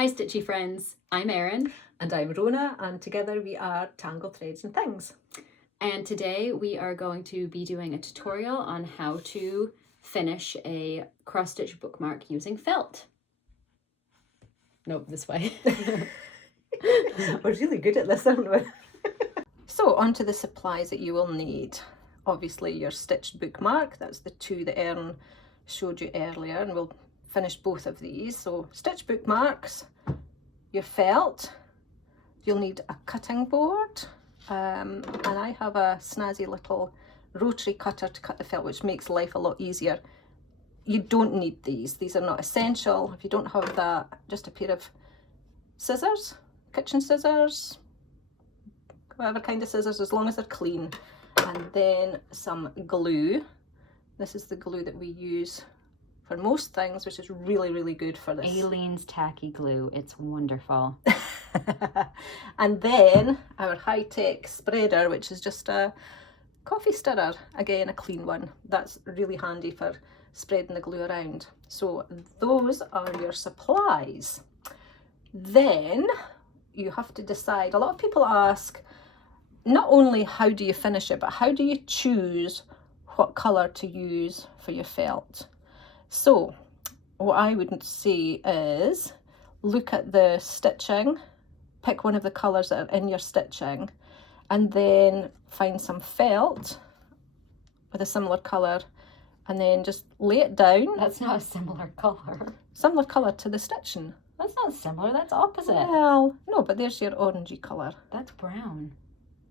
Hi Stitchy friends, I'm Eirinn. And I'm Rhona, and together we are Tangle Threads and Things. And today we are going to be doing a tutorial on how to finish a cross-stitch bookmark using felt. Nope, this way. We're really good at this, aren't we? So onto the supplies that you will need. Obviously your stitched bookmark, that's the two that Eirinn showed you earlier, and we'll finish both of these. So stitched bookmarks, your felt, you'll need a cutting board, and I have a snazzy little rotary cutter to cut the felt, which makes life a lot easier. You don't need these are not essential. If you don't have that, just a pair of scissors, kitchen scissors, whatever kind of scissors, as long as they're clean, and then some glue. This is the glue that we use for most things, which is really good for this. Eileen's tacky glue, it's wonderful. And then our high-tech spreader, which is just a coffee stirrer, again a clean one. That's really handy for spreading the glue around. So those are your supplies. Then you have to decide, a lot of people ask not only how do you finish it, but how do you choose what colour to use for your felt. So what I would say is look at the stitching, pick one of the colours that are in your stitching, and then find some felt with a similar colour, and then just lay it down. That's not a similar colour. Similar colour to the stitching. That's not similar, that's opposite. Well, no, but there's your orangey colour. That's brown.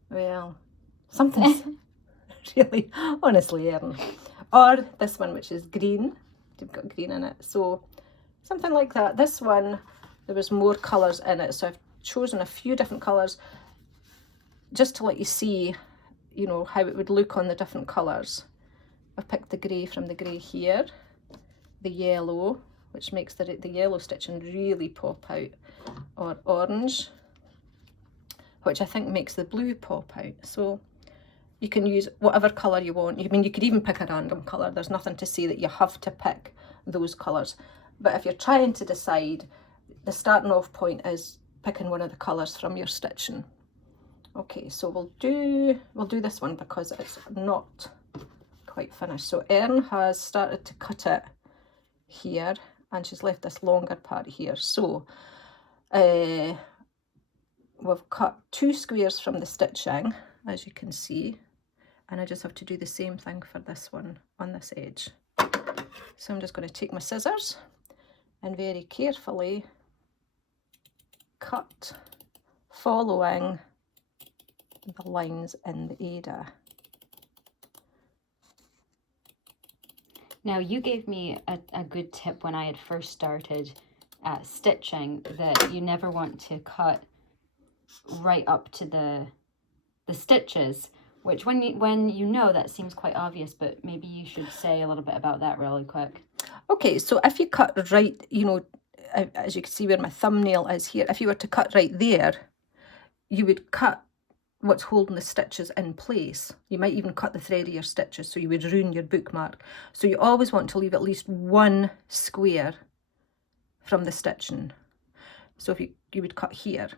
Well, something's really, honestly, Eirinn. Or this one, which is green. You've got green in it. So something like that. This one, there was more colours in it, so I've chosen a few different colours just to let you see, you know, how it would look on the different colours. I've picked the grey from the grey here, the yellow, which makes the yellow stitching really pop out, or orange, which I think makes the blue pop out. So you can use whatever colour you want. I mean, you could even pick a random colour. There's nothing to say that you have to pick those colours. But if you're trying to decide, the starting off point is picking one of the colours from your stitching. Okay, so we'll do this one because it's not quite finished. So Eirinn has started to cut it here, and she's left this longer part here. So we've cut 2 squares from the stitching, as you can see, and I just have to do the same thing for this one on this edge. So I'm just going to take my scissors and very carefully cut, following the lines in the Ada. Now you gave me a good tip when I had first started stitching, that you never want to cut right up to the stitches, which when you know, that seems quite obvious, but maybe you should say a little bit about that really quick. Okay, so if you cut right, you know, as you can see where my thumbnail is here, if you were to cut right there, you would cut what's holding the stitches in place. You might even cut the thread of your stitches, so you would ruin your bookmark. So you always want to leave at least 1 square from the stitching. So if you would cut here.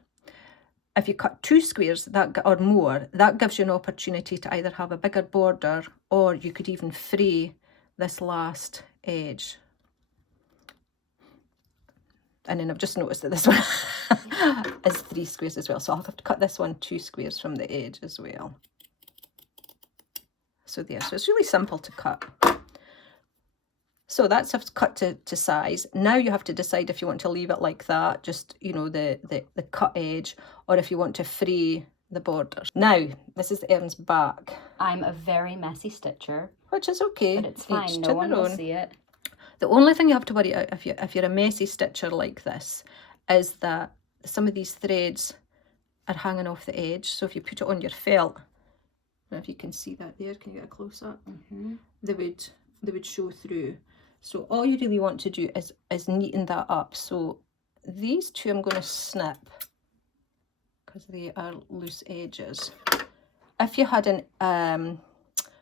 If you cut 2 squares or more, that gives you an opportunity to either have a bigger border, or you could even fray this last edge. And then I've just noticed that this one is 3 squares as well, so I'll have to cut this one 2 squares from the edge as well. So there, so it's really simple to cut. So that's cut to size. Now you have to decide if you want to leave it like that, just, you know, the cut edge, or if you want to fray the borders. Now, this is Eirinn's back. I'm a very messy stitcher. Which is okay. But it's fine, no one will see it. The only thing you have to worry about if you're a messy stitcher like this is that some of these threads are hanging off the edge. So if you put it on your felt, I don't know if you can see that there, can you get a close up? They would show through. So all you really want to do is neaten that up. So these two I'm going to snip because they are loose edges. If you had an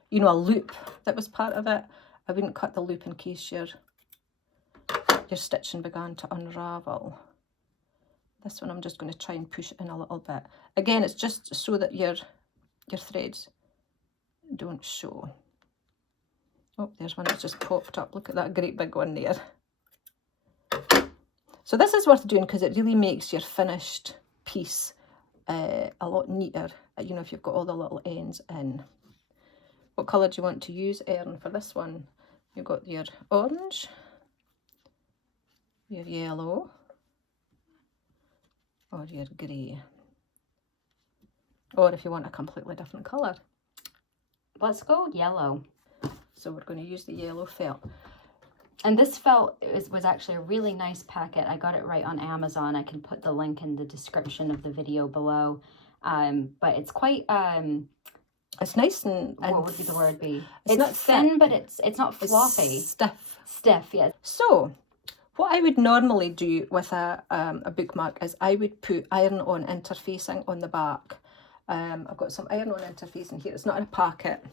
you know, a loop that was part of it, I wouldn't cut the loop in case your stitching began to unravel. This one I'm just going to try and push it in a little bit. Again, it's just so that your threads don't show. Oh, there's one that's just popped up. Look at that great big one there. So this is worth doing because it really makes your finished piece a lot neater, you know, if you've got all the little ends in. What colour do you want to use, Eirinn, for this one? You've got your orange, your yellow, or your grey. Or if you want a completely different colour. Let's go yellow. So we're going to use the yellow felt. And this felt was actually a really nice packet. I got it right on Amazon. I can put the link in the description of the video below. But it's quite it's nice and what would the word be? It's not thin, thick, but it's not fluffy. It's stiff. Stiff, yeah. So what I would normally do with a bookmark is I would put iron-on interfacing on the back. I've got some iron-on interfacing here. It's not in a packet.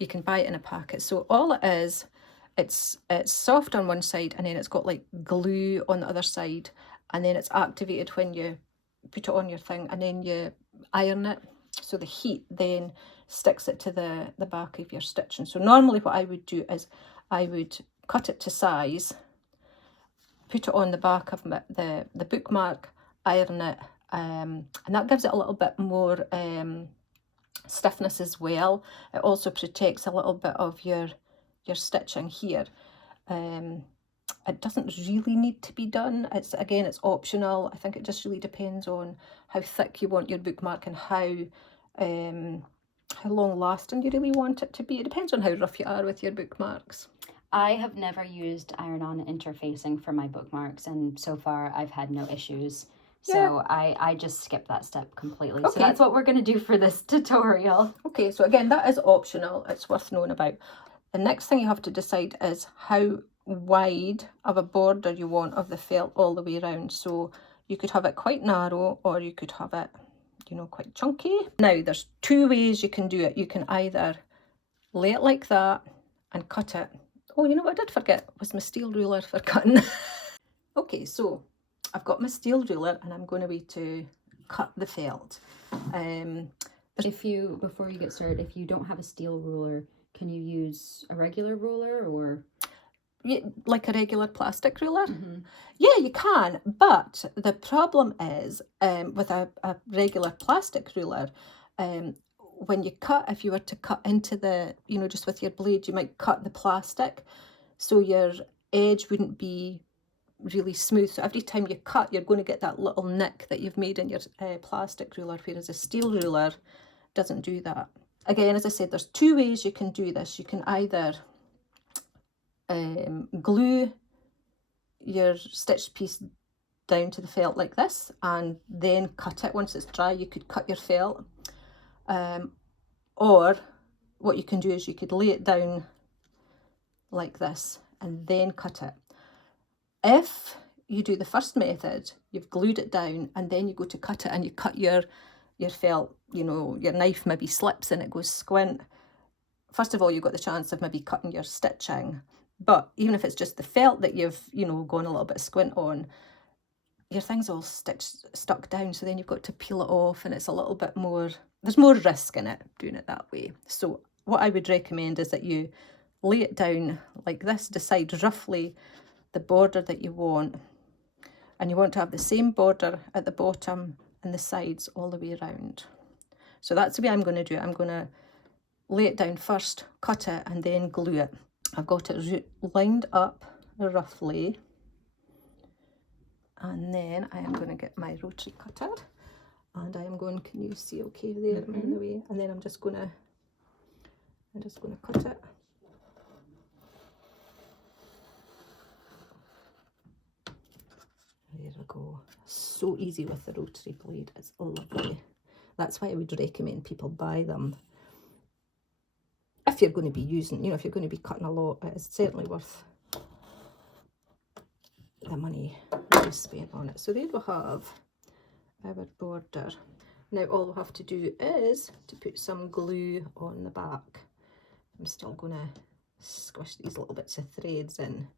You can buy it in a packet. So all it is, it's soft on one side, and then it's got like glue on the other side, and then it's activated when you put it on your thing, and then you iron it. So the heat then sticks it to the back of your stitching. So normally what I would do is I would cut it to size, put it on the back of the bookmark, iron it, and that gives it a little bit more stiffness as well. It also protects a little bit of your stitching here. It doesn't really need to be done. It's optional. I think it just really depends on how thick you want your bookmark and how long lasting you really want it to be. It depends on how rough you are with your bookmarks. I have never used iron-on interfacing for my bookmarks, and so far I've had no issues. So yeah. I just skipped that step completely. Okay. So that's what we're going to do for this tutorial. Okay, so again, that is optional. It's worth knowing about. The next thing you have to decide is how wide of a border you want of the felt all the way around. So you could have it quite narrow, or you could have it, you know, quite chunky. Now, there's two ways you can do it. You can either lay it like that and cut it. Oh, you know what I did forget was my steel ruler for cutting. Okay, so I've got my steel ruler and I'm going to cut the felt. Before you get started, if you don't have a steel ruler, can you use a regular ruler or? Yeah, like a regular plastic ruler? Mm-hmm. Yeah, you can, but the problem is with a regular plastic ruler, when you cut, if you were to cut into the, you know, just with your blade, you might cut the plastic, so your edge wouldn't be really smooth. So every time you cut, you're going to get that little nick that you've made in your plastic ruler, whereas a steel ruler doesn't do that. Again, as I said, there's two ways you can do this. You can either glue your stitched piece down to the felt like this and then cut it. Once it's dry, you could cut your felt. Or what you can do is you could lay it down like this and then cut it. If you do the first method, you've glued it down and then you go to cut it and you cut your felt, you know, your knife maybe slips and it goes squint. First of all, you've got the chance of maybe cutting your stitching. But even if it's just the felt that you've, you know, gone a little bit squint on, your thing's all stuck down. So then you've got to peel it off and it's a little bit more, there's more risk in it doing it that way. So what I would recommend is that you lay it down like this, decide roughly the border that you want. And you want to have the same border at the bottom and the sides all the way around. So that's the way I'm going to do it. I'm going to lay it down first, cut it, and then glue it. I've got it lined up roughly, and then I am going to get my rotary cutter, and I am going, can you see okay there? Mm-hmm. In the way, and then I'm just going to cut it. There we go. So easy with the rotary blade, it's lovely. That's why I would recommend people buy them. If you're going to be using, you know, if you're going to be cutting a lot, it's certainly worth the money that you spent on it. So there we have our border. Now all we'll have to do is to put some glue on the back. I'm still going to squish these little bits of threads in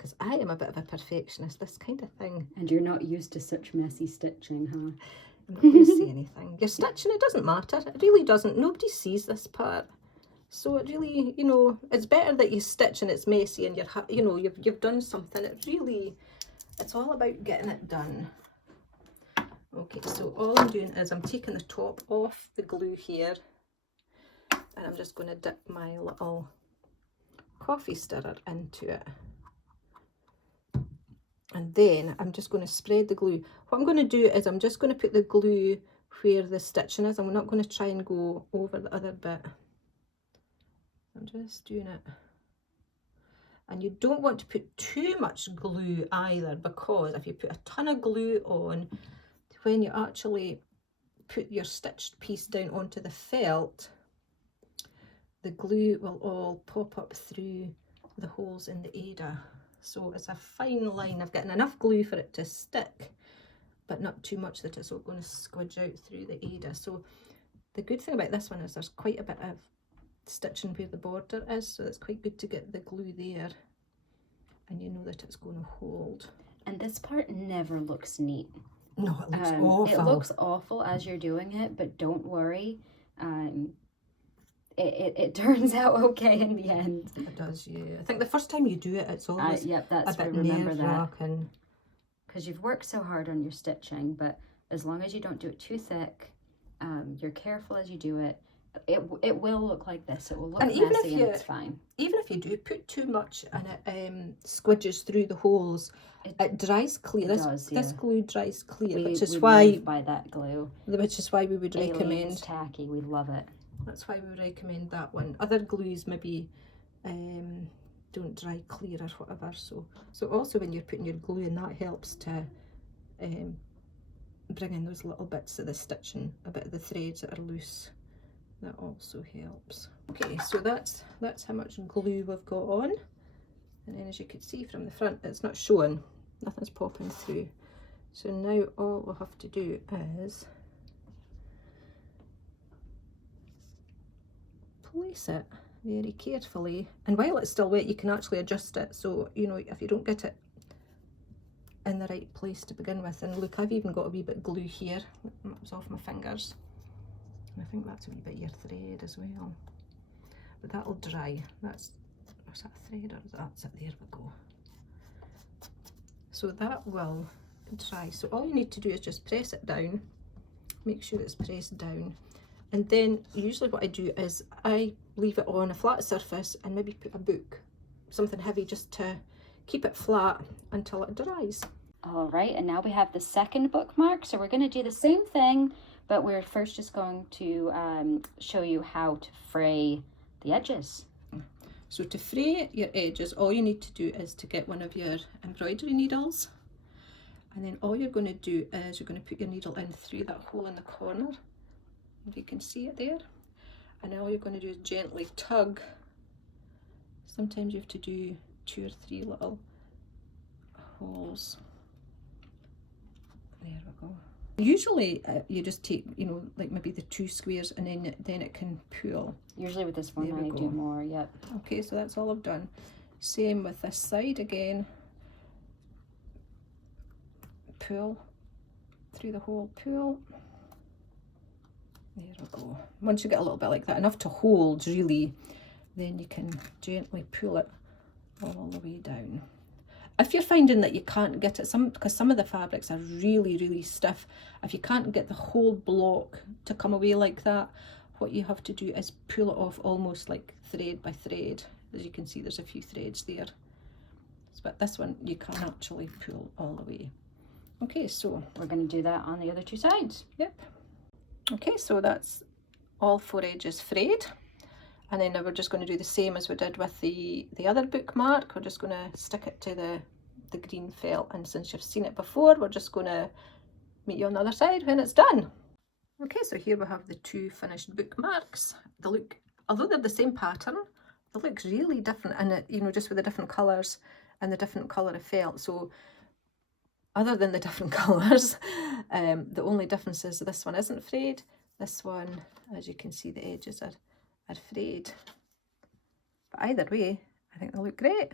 because I am a bit of a perfectionist, this kind of thing. And you're not used to such messy stitching, huh? I'm not going to say anything. You're stitching, it doesn't matter. It really doesn't. Nobody sees this part. So it really, you know, it's better that you stitch and it's messy and you've done something. It's all about getting it done. Okay, so all I'm doing is I'm taking the top off the glue here, and I'm just going to dip my little coffee stirrer into it. And then I'm just going to spread the glue. What I'm going to do is I'm just going to put the glue where the stitching is. I'm not going to try and go over the other bit. I'm just doing it. And you don't want to put too much glue either, because if you put a ton of glue on, when you actually put your stitched piece down onto the felt, the glue will all pop up through the holes in the Ada. So it's a fine line. I've gotten enough glue for it to stick, but not too much that it's all going to squidge out through the Ada. So the good thing about this one is there's quite a bit of stitching where the border is, so it's quite good to get the glue there, and you know that it's going to hold. And this part never looks neat. No, it looks awful. It looks awful as you're doing it, but don't worry. It turns out okay in the end. It does, yeah. I think the first time you do it, it's always that's a bit remember that. Because you've worked so hard on your stitching, but as long as you don't do it too thick, you're careful as you do it, it will look like this. It will look messy, and it's fine. Even if you do put too much and it squidges through the holes, it dries clear. This glue dries clear, which is why by that glue. Which is why we would recommend tacky. We love it. That's why we would recommend that one. Other glues maybe don't dry clear or whatever. So also when you're putting your glue in, that helps to bring in those little bits of the stitching, a bit of the threads that are loose. That also helps. Okay, so that's how much glue we've got on, and then as you can see from the front, it's not showing, nothing's popping through. So now all we'll have to do is place it very carefully, and while it's still wet you can actually adjust it, so you know if you don't get it in the right place to begin with. And look, I've even got a wee bit of glue here that was off my fingers. I think that's a wee bit of your thread as well, but that'll dry. Was that a thread, or that's it? There we go. So that will dry. So all you need to do is just press it down, make sure it's pressed down, and then usually what I do is I leave it on a flat surface and maybe put a book, something heavy, just to keep it flat until it dries. All right, and now we have the second bookmark, so we're going to do the same thing, but we're first just going to show you how to fray the edges. So to fray your edges, all you need to do is to get one of your embroidery needles, and then all you're going to do is you're going to put your needle in through that hole in the corner, if you can see it there, and all you're going to do is gently tug. Sometimes you have to do 2 or 3 little holes. There we go. Usually you just take, you know, like maybe the 2 squares, and then it can pull. Usually with this one I do more, yep. Okay, so that's all I've done. Same with this side again. Pull through the hole, pull. There we go. Once you get a little bit like that, enough to hold really, then you can gently pull it all the way down. If you're finding that you can't get it, because some of the fabrics are really, really stiff, if you can't get the whole block to come away like that, what you have to do is pull it off almost like thread by thread. As you can see, there's a few threads there. But this one, you can actually pull all the way. Okay, so we're going to do that on the other 2 sides. Yep. Okay, so that's all 4 edges frayed. And then now we're just going to do the same as we did with the other bookmark. We're just going to stick it to the green felt, and since you've seen it before, we're just going to meet you on the other side when it's done. Okay, so here we have the 2 finished bookmarks. They look, although they're the same pattern, they look really different, and it, you know, just with the different colours and the different colour of felt. So other than the different colours, the only difference is this one isn't frayed. This one, as you can see, the edges are frayed. But either way, I think they look great.